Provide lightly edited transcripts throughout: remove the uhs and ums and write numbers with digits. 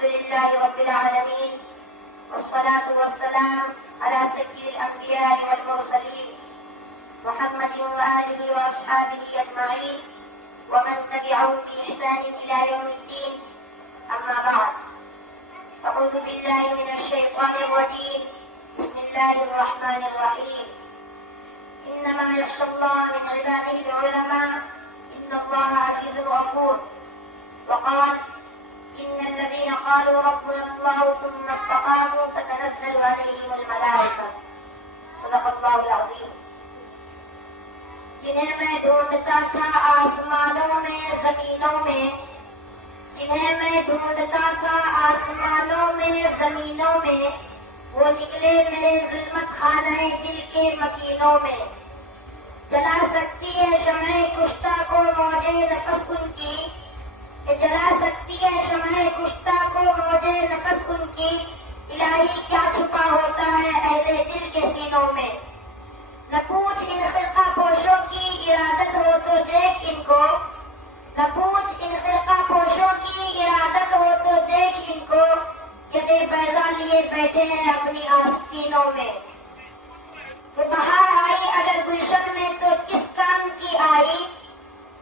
الحمد لله رب العالمين والصلاة والسلام على سيد الأنبياء والمرسلين محمد وآله وأصحابه أجمعين ومن تبعهم بإحسان إلى يوم الدين. أما بعد، أعوذ بالله من الشيطان الرجيم. بسم الله الرحمن الرحيم. إنما يخشى الله من عباده العلماء إن الله عزيز غفور. وقال إن الذين قالوا ربنا الله ثم استقاموا تتنزل عليهم الملائكة. صدق الله العظيم. جنہیں میں ڈھونڈتا تھا آسمانوں میں زمینوں میں، جنہیں میں ڈھونڈتا تھا آسمانوں میں زمینوں میں، وہ نکلے میرے ظلمت خانہ دل کے مکینوں میں. جلا سکتی ہے شمع کشتہ کو موجے نفس ان کی، جلا سکتی ہے شمع کشتہ کو موجے نفس ان کی. الہی کیا چھپا ہوتا ہے اہل دل کے سینوں میں. نہ پوچھ ان خرقہ پوشوں کی ارادت ہو تو دیکھ ان کو، نہ پوچھ ان خرقہ پوشوں کی ارادت ہو تو دیکھ ان کو، یدے بیضا لیے بیٹھے ہیں اپنی آستینوں میں. وہ بہار آئی اگر گلشن میں تو کس کام کی آئی،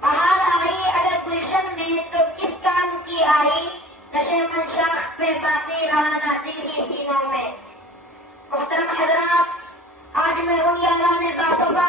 بہار آئی اگر گلشن میں تو کس کام کی آئی، نشے من شاخ پہ باقی رہا نہ دل ہی سینوں میں. محترم حضرات، آج میں ان یاران باصفا،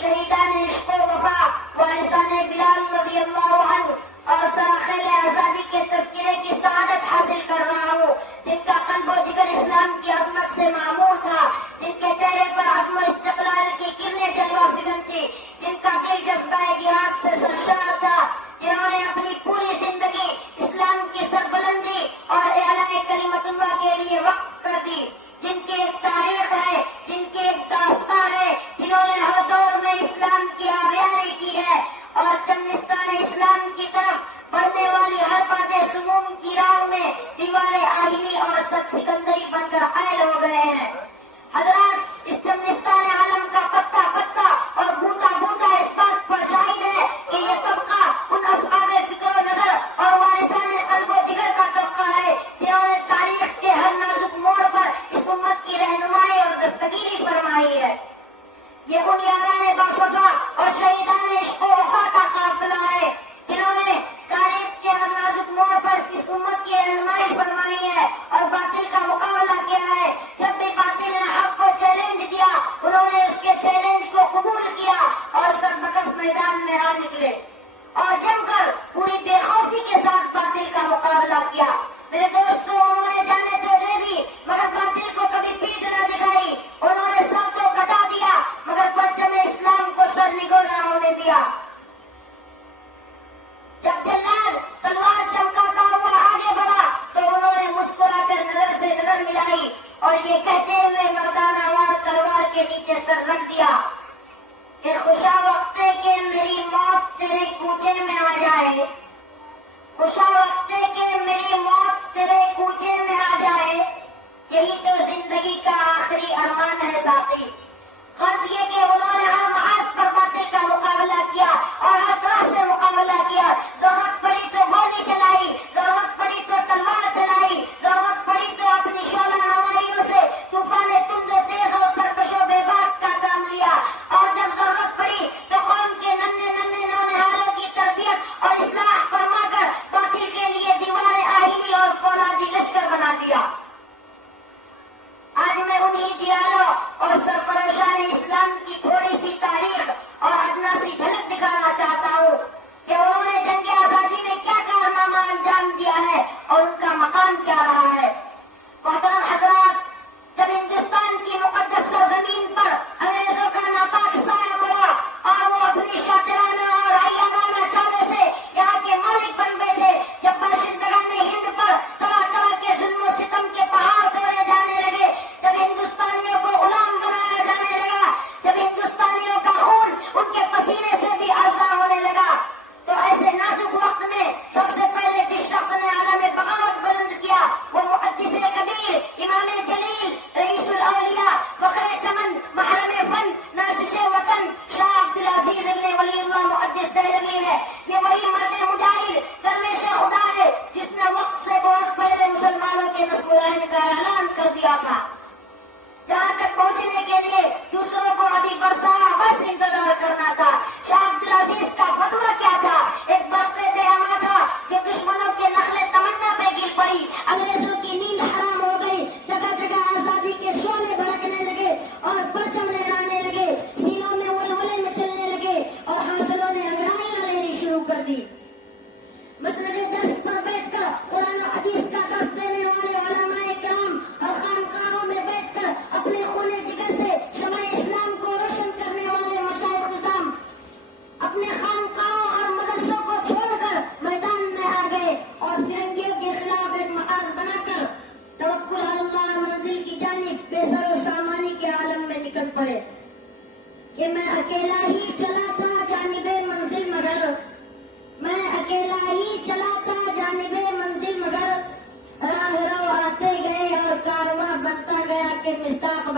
شہیدان عشق و وفا، وارثان بلال رضی اللہ عنہ اور سراخیل آزادی کے تذکرے کی سعادت حاصل کر رہا ہوں، جن کا قلب و جگر اسلام کی عظمت سے معمور تھا، جن کے چہرے پر عزم و استقلال کی کرنیں جلوہ فکن تھی، جن کا دل جذبہ جہاد سے سرشار تھا، جنہوں نے اپنی پوری زندگی اسلام کی سربلندی اور اعلاء کلمت اللہ کے لیے وقف کر دی، جن کی ایک تاریخ ہے، جن کی ایک داستان ہے، جنہوں نے ہر دور میں اسلام کی آبیاری کی ہے اور چمنستان اسلام کی طرف بڑھنے والی ہر باد سموم کی راہ میں دیوار آہنی اور سب سکندری بن کر قائل ہو گئے ہیں. حضرات، اس چمنستان عالم کا پتا پتا اور بوٹا بوٹا اس بات پر شاہد ہے کہ یہ طبقہ ان اصحاب فکر و نظر اور وارثان قلب و جگر کا طبقہ ہے جنہوں نے تاریخ کے ہر نازک موڑ پر اس امت کی رہنمائی اور دستگیری فرمائی ہے. یہ ان یاران باصفا اور شہیدان عشق و وفا کا قافلہ ہے جنہوں نے تاریخ کے ہر نازک موڑ پر اس امت کی رہنمائی فرمائی ہے اور باطل کا مقابلہ کیا ہے. جب بھی باطل نے حق کو چیلنج دیا، انہوں نے اس کے چیلنج کو قبول کیا اور سر بکف میدان میں آ نکلے اور جم کر پوری بے خوفی کے ساتھ باطل کا مقابلہ کیا. میرے دوستوں، انہوں نے جانے تو دے دی مگر باطل کو کبھی پیٹ نہ دکھائی. انہوں نے سب کو کٹا دیا مگر پرچم اسلام کو سر نگو نہ ہونے دیا. جب جلاد تلوار چمکاتا ہوا آگے بڑھا تو انہوں نے مسکرا کر نظر سے نظر ملائی اور یہ کہتے ہوئے مردانہ وار تلوار کے نیچے سر رکھ دیا کہ خوشا وقت ہے کہ میری موت تیرے کوچے میں آ جائے، خوشا وقت ہے کہ میری موت تیرے کوچے میں آ جائے، یہی تو زندگی کا آخری ارمان ہے ساتھی. غرض یہ کہ انہوں نے ہر محاذ پر باطل کا مقابلہ کیا اور ہر طرح سے مقابلہ کیا. ضرورت پڑی تو گولی چلائی، ضرورت پڑی تو تلوار چلائی، ضرورت پڑی تو اپنی شعلہ نمائیوں سے طوفان تند و تیز اور سرکش و بے باک کا کام لیا. اور جب ضرورت پڑی تو قوم کے ننھے ننھے نونہالوں کی تربیت اور اصلاح فرما کر باطل کے لیے دیوار آہنی اور فولادی لشکر بنا دیا. آج میں انہی جیالوں اور سرفروشان اسلام کی تھوڑی سی تاریخ اور ادنا سی جھلک دکھانا چاہتا ہوں کہ انہوں نے جنگ آزادی میں کیا کارنامہ انجام دیا ہے اور ان کا مقام کیا رہا ہے. محترم حضرات، جب ہندوستان کی مقدس سرزمین پر انگریزوں کا ناپاک سایہ پڑا اور وہ اپنی شاطرانہ اور عیارانہ چالوں سے یہاں کے مالک بن بیٹھے، جب باشندگان ہند پر طرح طرح کے ظلم و ستم کے پہاڑ توڑے جانے لگے، جب ہندوستانیوں کو غلام بنایا جانے لگا، جب ہندوستانیوں کا خون ان کے پسینے سے بھی ارزاں ہونے لگا، تو ایسے نازک وقت میں سب سے پہلے جس شخص نے عالم بغاوت بلند کیا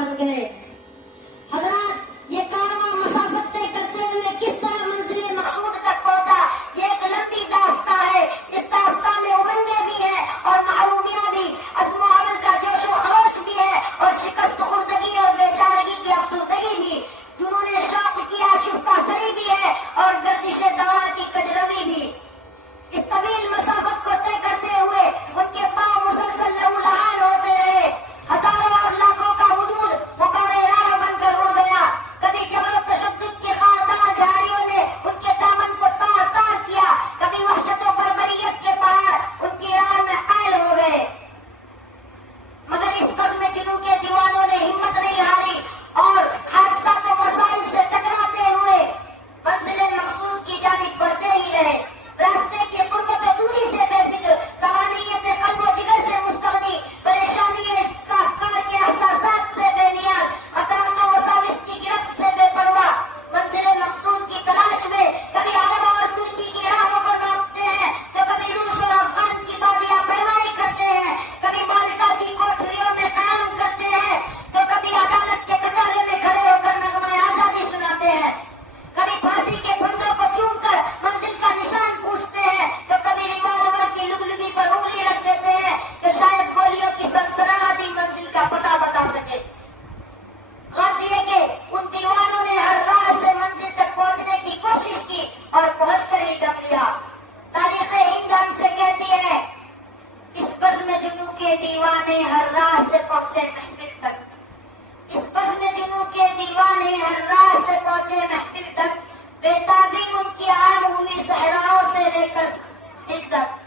بن گئے. حضرات یہ کارواں مسافت طے کرتے ہوئے کس طرح منزل مقصود تک پہنچا یہ ایک لمبی داستان ہے. اس داستان میں امنگیں بھی ہیں اور محرومیاں بھی، عزم و عمل کا جوش و خروش بھی ہے اور شکست خوردگی اور بیچارگی کی افسردگی بھی، جنون شوق کی آشفتہ سری بھی ہے اور گردش دورہ کی کجروی بھی. اس طویل مسافت کو طے کرتے ہوئے ان کے پاؤں مسلسل لہولہان ہوتے رہے. ہزاروں اور لاکھوں کا وجود مقابلے راہ بن کر اڑ گیا. کبھی جبر و تشدد کی خاردار جھاڑیوں نے ان کے دامن کو تار تار کیا، کبھی وحشت و بربریت کے پہاڑ ان کی راہ میں قائل ہو گئے. مگر اس بزم جنوں کے دیوانوں نے ہمت نہیں ہاری اور حادثات و مسائل سے ٹکراتے ہوئے منزل مقصود کی جانب بڑھتے ہی رہے. راستے کی قربت و دوری سے بے فکر، توانیت قلب و جگر سے مستغنی، پریشانی افکار کے احساسات سے بے نیاز، خطرات و وساوس کی گرفت سے بے پرواہ، منزل مقصود کی تلاش میں کبھی عرب اور ترکی کی راہوں کو ناپتے ہیں تو کبھی روس اور افغان کی بادیاں پیمائی کرتے ہیں، کبھی مالٹا کی کوٹریوں میں قیام کرتے ہیں تو کبھی عدالت کے کٹارے میں کھڑے ہو کر نغمہ آزادی سناتے ہیں، کبھی پھانسی کے پھندوں کو چوم کر منزل کا نشان پوچھتے ہیں تو کبھی ریوالور کی لبلبی پر انگلی رکھ دیتے ہیں کہ شاید گولیوں کی سنسناہٹ ہی منزل کا پتہ بتا سکے. غرض یہ کہ ان دیوانوں نے ہر راہ سے منزل تک پہنچنے کی کوشش کی اور پہنچ کر ہی دم لیا. تاریخ ہند ہم سے کہتی ہے اس بزم جنوں کے دیوانے ہر راہ سے پہنچے محفل تک. اس بزم جنوں کے دیوانے ہر راہ سے پہنچے محفل تک، بے تابی ان کی آگ ہوئی صحراؤں سے لے کر ہل تک.